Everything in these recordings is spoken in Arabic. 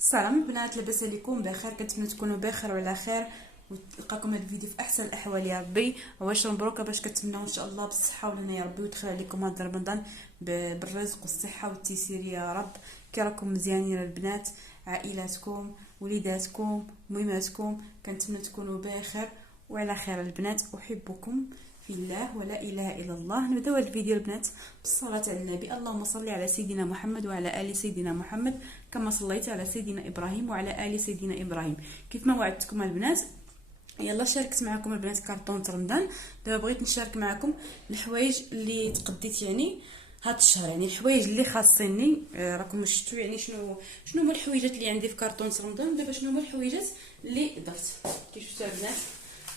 السلام البنات، لاباس عليكم؟ بخير؟ كنتمنى تكونوا بخير وعلى خير ونلقاكم هذا الفيديو في احسن الاحوال يا ربي. واش مبروك باش كنتمنوا ان شاء الله بالصحه والهنا يا ربي، ويدخل عليكم هذا رمضان بالرزق والصحه والتيسير يا رب. كي راكم مزيانين البنات؟ عائلاتكم، وليداتكم، ميماتكم، كنتمنى تكونوا بخير وعلى خير البنات. احبكم في الله ولا اله الا الله. نبداو هذا الفيديو البنات بالصلاه على النبي. اللهم صل على سيدنا محمد وعلى ال سيدنا محمد كما صليت على سيدنا ابراهيم وعلى ال سيدنا ابراهيم. كيف ما وعدتكم البنات، يلا شاركت معكم البنات كرتون رمضان. دابا بغيت نشارك معكم الحوايج اللي تقديت يعني هاد الشهر، يعني الحوايج اللي خاصيني. راكم شفتوا يعني شنو هما الحويجات اللي عندي في كرتون رمضان. دابا شنو هما الحويجات اللي درت كي شفتوا البنات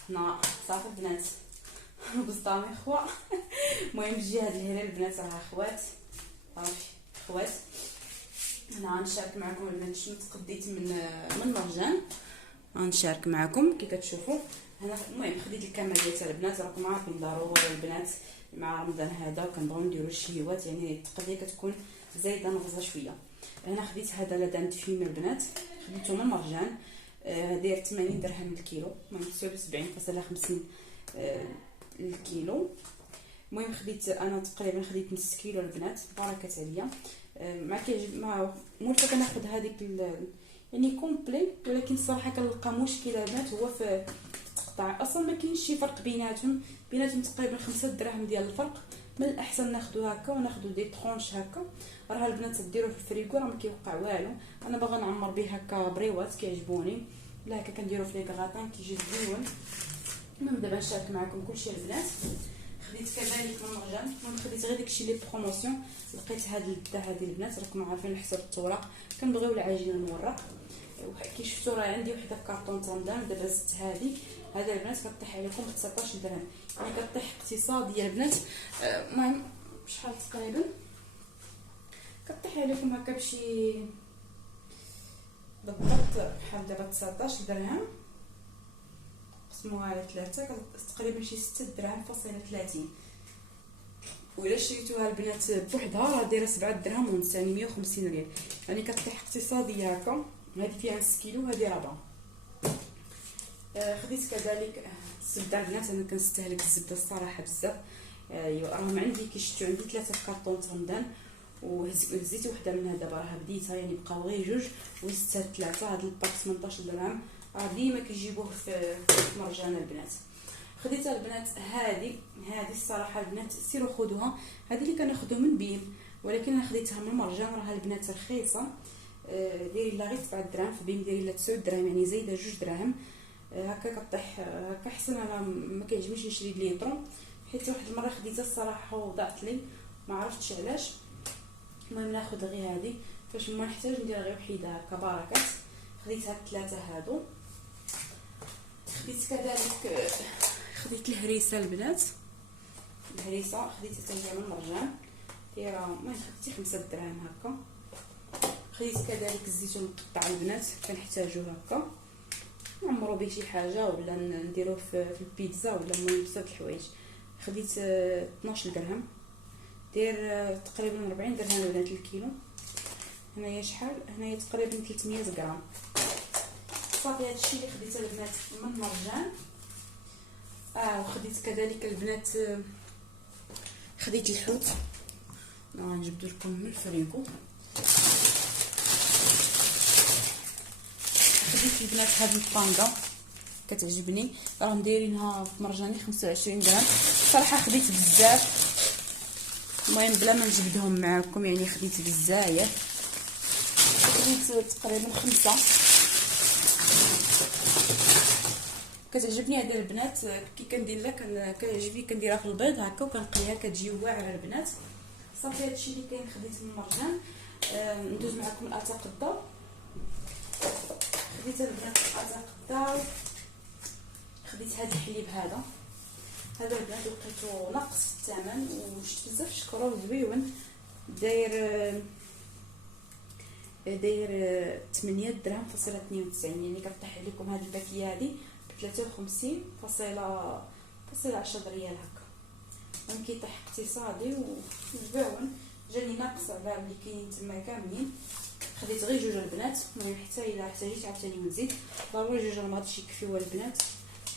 هنا. صافي البنات بصطامي خوا المهم جي هاد الهلال البنات راه اخوات، صافي اخوات. انا غنشارك معكم البنات شنو تقديت من مرجان. غنشارك معكم كي كتشوفوا هنا. المهم خديت الكماليات البنات، راكم عارفين ضروري البنات مع رمضان هذا كنبغيو نديروا الشهيوات، يعني التقديه كتكون زايده نغزه شويه. هنا خديت هذا لدان فيما البنات، خديته من مرجان. داير 80 درهم الكيلو، المهم 79.50 الكيلو. المهم خديت انا تقريبا خديت نص كيلو البنات، بركه عليا. ما كيعجب ما مولفه كناخذ هذيك يعني كومبلي، ولكن الصراحه كنلقى مشكل البنات هو في التقطاع. اصلا ما كاينش شي فرق بيناتهم تقريبا 5 دراهم ديال الفرق. من الاحسن ناخذو هكا وناخذو دي طرونش هكا. راه البنات ديروا في الفريغو راه ما كيوقع والو. انا باغا نعمر به هكا بريوات كيعجبوني، لا هكا كنديرو في لي كغاطان كيجي زوين. المهم دابا نشارك معكم كلشي البنات. خديت كذلك من مرجان. المهم خديت غير داكشي لي بروموسيون. لقيت هاد البدا هادي البنات، راكم عارفين حسب التوراق كنبغيو العجين المورق. كي شفتوا راه عندي وحده في كارطون تندان. دابا زدت هذا البنات كطيح عليكم ب 19 درهم، يعني كطيح اقتصاديه البنات. المهم شحال تقريبا كطيح عليكم هكا بشي بالضبط بحال دابا 19 درهم قسموها على 3 تقريبا شي 6 دراهم فاصله 30. وإلا شريتوها البنات بوحدها راه دايره 7 دراهم ونص، يعني 150 ريال، يعني كطيح اقتصاديه هكا. هذه فيها نص كيلو، هذه ربعه. خديت كذلك الزبده البنات. انا كنستهلك الزبده الصراحه بزاف. ايوا راهم عندي كي شفتوا عندي 3 في كارطون رمضان، وهزيت وحده منها دابا راه بديتها، يعني بقاو غير جوج وزدت هاد 3. هاد الباك 18 درهم راه ديما كيجيبوه في مرجان البنات. خديتها البنات هذه الصراحه البنات سيروا خذوها. هذه اللي كناخذوا من بيم، ولكن انا خديتها من مرجان. راها البنات رخيصه، ديري لها غير 7 دراهم، في بيم ديري لها 9 دراهم، يعني زايده 2 دراهم. هكا كطيح هكا احسن. انا ما كيعجبنيش نشري بليطرون، حيت واحد المره خديتها الصراحه وضاعت لي ما عرفتش علاش. المهم ناخذ غير هذه، فاش ما نحتاج ندير غير وحيده هكا بركات. خديت هاد 3 هادو. خديت كذلك خديت الهريسه البنات. الهريسه خديتها حتى هي من مرجان، دايره ما خديتي 5 دراهم هكا. خديت كذلك الزيتون مقطع البنات، كنحتاجو هكا نعمرو به شي حاجه ولا نديروه في البيتزا ولا المهم بزاف الحوايج. خديت 12 درهم، داير تقريبا 40 درهم البنات الكيلو. هنايا شحال؟ هنايا تقريبا 300 غرام. صافي هادشي اللي خديته البنات من مرجان. وخديت كذلك البنات خديت الحوت. غنجبدو لكم من الفريغو. خديت البنات هاد الباندا كتعجبني، راهم دايرينها في مرجاني 25 درهم. صراحه خديت بزاف، المهم بلا ما نجبدهم معكم يعني خديت بزاف. خديت تقريبا 5. كتعجبني هذه البنات كي كندير لها كيعجبني كنديرها في البيض هكا وكنقليها كتجي واعره البنات. صافي هادشي اللي كاين خديت من مرجان. ندوز معكم الاتقدا. خديت البنات الاتقدا. خديت هذا الحليب هذا البنات لقيتو نقص الثمن وشفت بزاف شكرو زويون. داير 8 دراهم فاصله 92، يعني كطيح لكم هذه الباكيه هذه ب 53 فاصله 10 ريال هكا. يعني كيطيح اقتصادي وزوين. جاني ناقص على اللي كاينين تما كاملين. خديت غير جوج البنات. المهم حتى الا احتاجيت عاوتاني نزيد، ضروري جوج ما غاديش يكفيو البنات،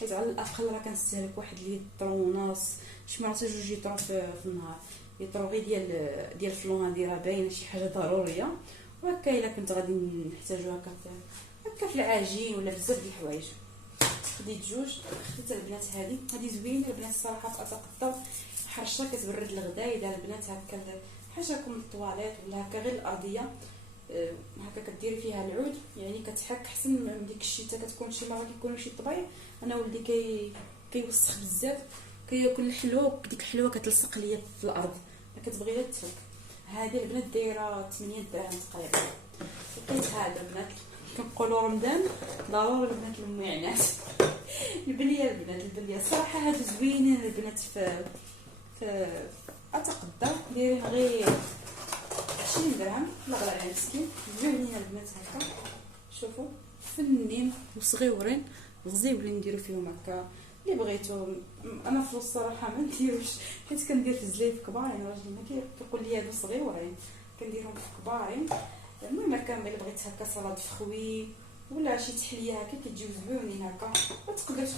حيت على الاقل راه كنستهلك واحد لتر ونص، شي مرات جوج لتر في النهار. لتر غير ديال الفلون هادي راه باينه شي حاجه ضروريه. وهكا الا كنت غادي نحتاجو هكا في العجين ولا بزاف ديال الحوايج. خديت جوج. خديت البنات هادي زوينه البنات الصراحه في اتقطع حرشه كتبرد الغدا. اذا البنات هكا حاجه كم الطواليت ولا هكا غير الارضيه هكا كديري فيها العود، يعني كتحك احسن من ديك الشتاء. كتكون شي مره كيكونوا شي طبيعي. انا ولدي كيوسخ بزاف، كياكل الحلوه وديك الحلوه كتلصق ليا في الارض، ما كتبغي لا تفك. هذه البنات دايره 8 دراهم تقريبا. لقيت هذا البنات كنقولوا رمضان ضروري البنات المعينات البليه. البنات البليه الصراحه هادو زوينين البنات في اتقدر دايرين غير 20 درهم. لا غلا على مسكين زوينين البنات هكا. شوفوا فنين وصغيورين غزيولين نديرو فيهم هكا اللي بغيتو. انا في الصراحه ما نديروش حيت كندير في زليف كبارين. راجلي ما كيقول لي هادو صغيورين كنديرهم في كبارين. المهم هكا ملي بغيت هكا سلطه فخوي ولا شي تحليه هكا كتجيو زوينين هكا. وتقدر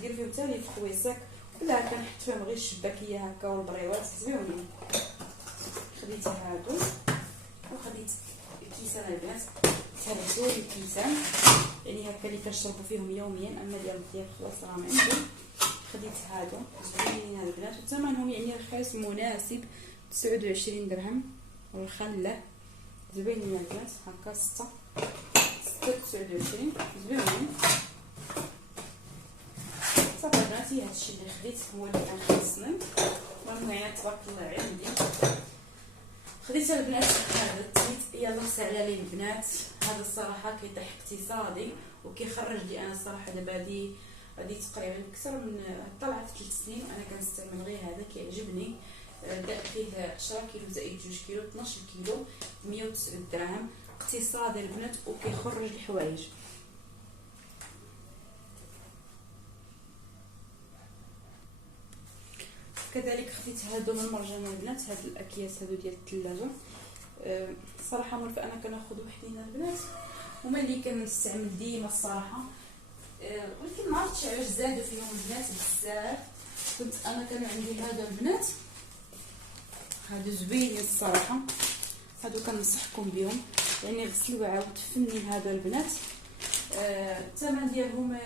دير فيهم حتى لي فخوي ساك ولا هكا نحط فيهم غير الشباكيه هكا والبريوات زوينين. خديت هادو وخديت الكيسان البنات. هادو الكيسان يعني هكا اللي كنشربوا فيهم يوميا، اما ديال الطياب خلاص راه ما عندي. خديت هادو زوينين هاد البنات وثمنهم يعني رخيص مناسب 29 درهم. والخله زوينين البنات هكا 6 29 زوينين. صافي بناتي هادشي اللي خديت هو اللي كان خاصني. والمهم تبارك الله عندي. خديت البنات هذا التيت يلا سهله لي البنات. هذا الصراحه كيطيح اقتصادي وكيخرج لي انا الصراحه دابا هادي تقريبا اكثر من طلعت 3 سنين انا كنستعمل غير هذا كيعجبني. فيه 10 كيلو زائد 2 كيلو 12 كيلو 109 دراهم. اقتصادي البنات وكيخرج الحوايج. كذلك خديت هادو من مرجان البنات. هاد الاكياس هادو ديال الثلاجه صراحه مولفه انا كناخذ وحدين البنات هما اللي كنستعمل ديما الصراحه. ولكن ما عرفتش علاش زادوا فيهم البنات بزاف. كنت انا كان عندي هادو البنات هادو زوينين الصراحه. هادو كنصحكم بهم يعني غسلوا عاود فنين هادو البنات. الثمن ديالهم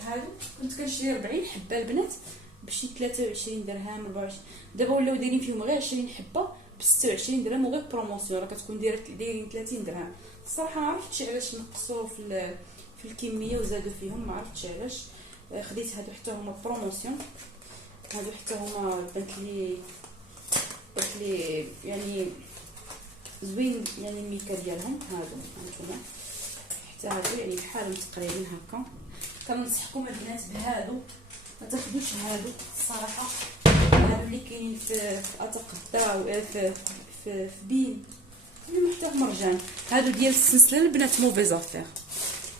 هادو كنت كنشري 40 حبه البنات بشي 23 درهم 24. دابا ولاو دايرين فيهم غير 20 حبه ب 26 درهم وغير بروموسيون راه كتكون دايرين 30 درهم. الصراحه ما عرفتش علاش نقصوا في الكميه وزادوا فيهم، ما عرفتش علاش. خديت هادو حتى هما بروموسيون. هادو حتى هما بانت لي يعني زوين يعني الميكا ديالهم. هادو هانتوما حتى هادو يعني بحالهم تقريبا هكا. كننصحكم البنات بهادو ما تاخذوش هادو الصراحه. هادو اللي كاينين في اتقدا في بين اللي حتى في مرجان. هادو ديال السلسله البنات موفي زافير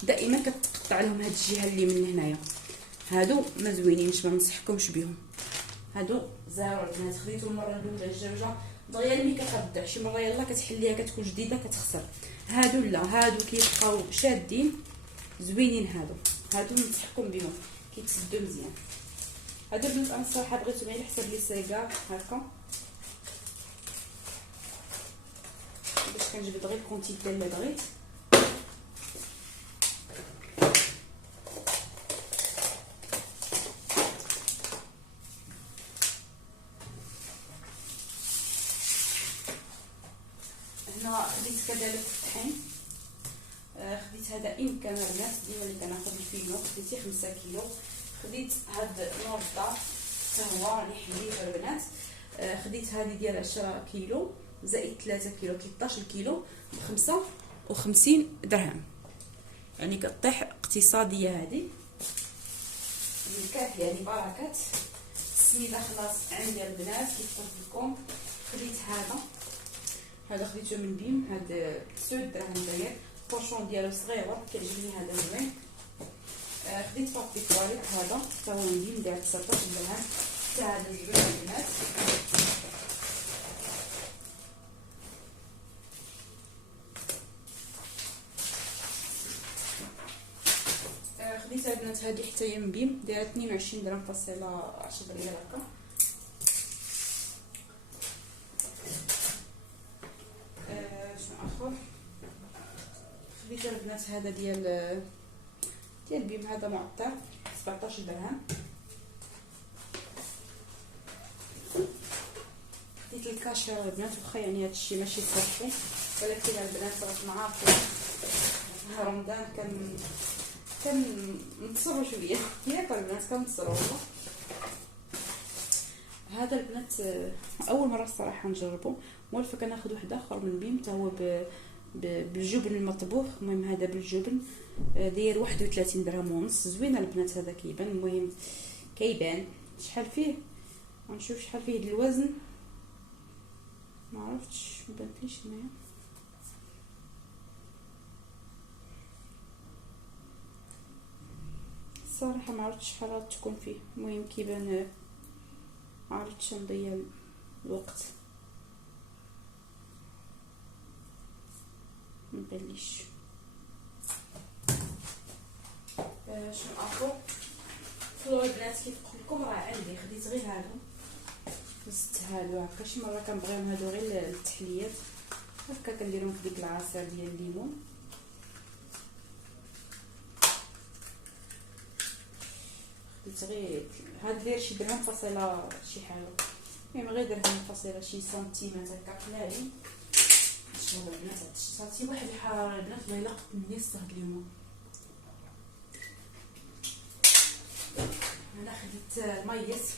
دائما كتقطع لهم هاد الجهه اللي من هنايا. هادو ما زوينينش ما ننصحكمش بهم. هادو زارو البنات. خديتو المره الاولى الجوجه دغيا الميكا كتضيع شي مره يلا كتحليها كتكون جديده كتخسر. هادو لا هادو كيبقاو شادين زوينين. هادو ننصحكم بهم كيتسدوا مزيان. هادو البنات انا الصراحه بغيتو غير حسب لي سيغار هكا باش كنجبد غير الكونتيتي اللي بغيت. هنا خديت كذلك الطحين. خديت هذا امكان البنات ديما اللي كناخذ الفينو خديتي 5 كيلو. خديت هاد نور الدار حتى هو راني حليت البنات. خديت هذه ديال 10 كيلو زائد 3 كيلو 13 كيلو ب 55 درهم. يعني كطيح اقتصاديه هذه الكافيه يعني بركات. السميده خلاص عندي البنات كيف قلت لكم. خديت هذا خديته من بيم. هذا 9 درهم داير البورشون ديالو صغيره كيعجبني هذا زوين. خديت بابي تواليت هذا حتى هو من بيم داير 19 درهم حتى هذا زوين البنات. خديت البنات هذه حتى هي من بيم، دايره 22 درهم فاصله 10 ريال هكا. شنو اخر خديت البنات؟ هذا ديال بيم، هذا معطر 17 درهم. خديت الكاشير البنات، واخا يعني هادشي ماشي صحي، ولكن البنات راكم عارفين رمضان كنتصروا شويه ياك البنات، كنتصروا والله. هذا البنات اول مره الصراحه نجربه، مولفه كناخذ واحد اخر من بيم حتى هو بالجبن المطبوخ. المهم هذا بالجبن داير 31 درهم ونص. زوين البنات هذا كيبان، المهم كيبان شحال فيه، غنشوف شحال فيه الوزن، ما عرفتش ما بانتليش هنايا. الصراحه ما عرفتش شحال تكون فيه، المهم كيبان ما عرفتش نضيع الوقت، ما بانليش. شنو اخر فلور البنات كيف قلت لكم راه عندي، خديت غير هادو زدت هادو هكا. شي مره كنبغيهم هادو غير للتحليات هكا، كنديرهم في ديك العصير ديال الليمون. خديت غير هاد داير شي درهم فاصله شي حاجه، المهم غير درهم فاصله شي سنتيمات هكا قلالي. ان شاء الله البنات شتاتي واحد الحراره البنات الله يلا قتلني الصهد اليوم. انا خديت الميس،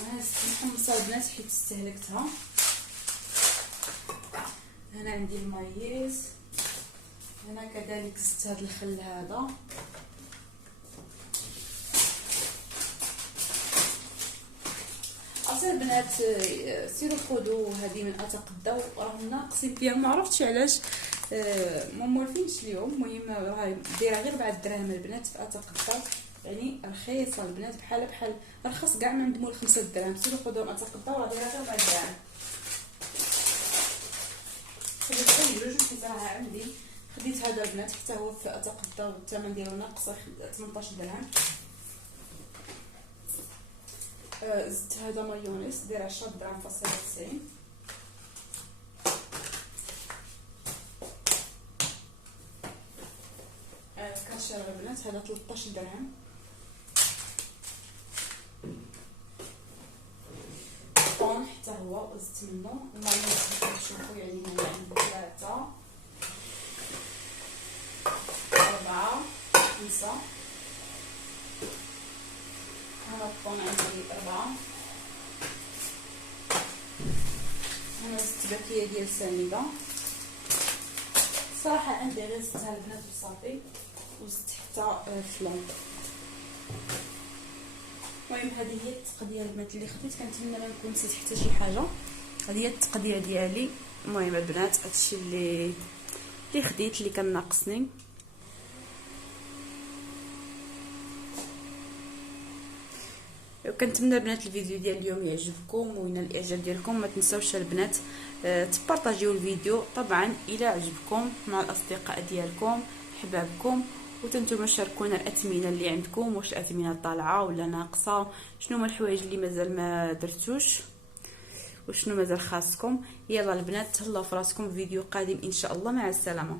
انا زدت محمصه البنات حيت استهلكتها. هنا عندي الميس، هنا كذلك زدت هذا الخل هذا. اصلا البنات سيروا خذوا هذه من اتقداو، راهم ناقصين فيها ما عرفتش علاش ما مولفينش اليوم. المهم راه دايره غير 4 دراهم البنات في اتقداو، يعني رخيصه البنات بحال رخص كاع من دمول 5 دراهم. سيروا خذوهم اتقداو، راه دايره غير 4 دراهم. خديت جوج حيت راه عندي. خديت هذا البنات حتى هو في اتقداو، الثمن ديالو ناقصه 18 درهم. زدت هذا مايونيز داير 10 درهم فاصله 90. كاشير البنات هذا 13 درهم. طون حتى هو زدت منه. المايونيز كتشوفوا يعني هنا عندي 3 4 5. هنا الطون عندي 4. هنا زدت باكيه ديال سنيده، صراحه عندي غير زدتها البنات وصافي، وزدت حتى فلان. المهم هذه هي التقديه البنات اللي خديت، كنتمنى ما نكون نسيت حتى شي حاجه. هذه هي التقديه ديالي. المهم البنات هادشي اللي خديت اللي كان ناقصني. كنتمنى البنات الفيديو ديال اليوم يعجبكم، وينال الاعجاب ديالكم. ما تنساوش البنات تبارطاجيو الفيديو طبعا الى عجبكم مع الاصدقاء ديالكم حبابكم. وتنتوما شاركونا الاثمنه اللي عندكم، واش الاثمنه طالعه ولا ناقصه، شنو هما الحوايج اللي مازال ما درتوش، وشنو مازال خاصكم. يلا البنات تهلاو فراسكم، فيديو قادم ان شاء الله، مع السلامه.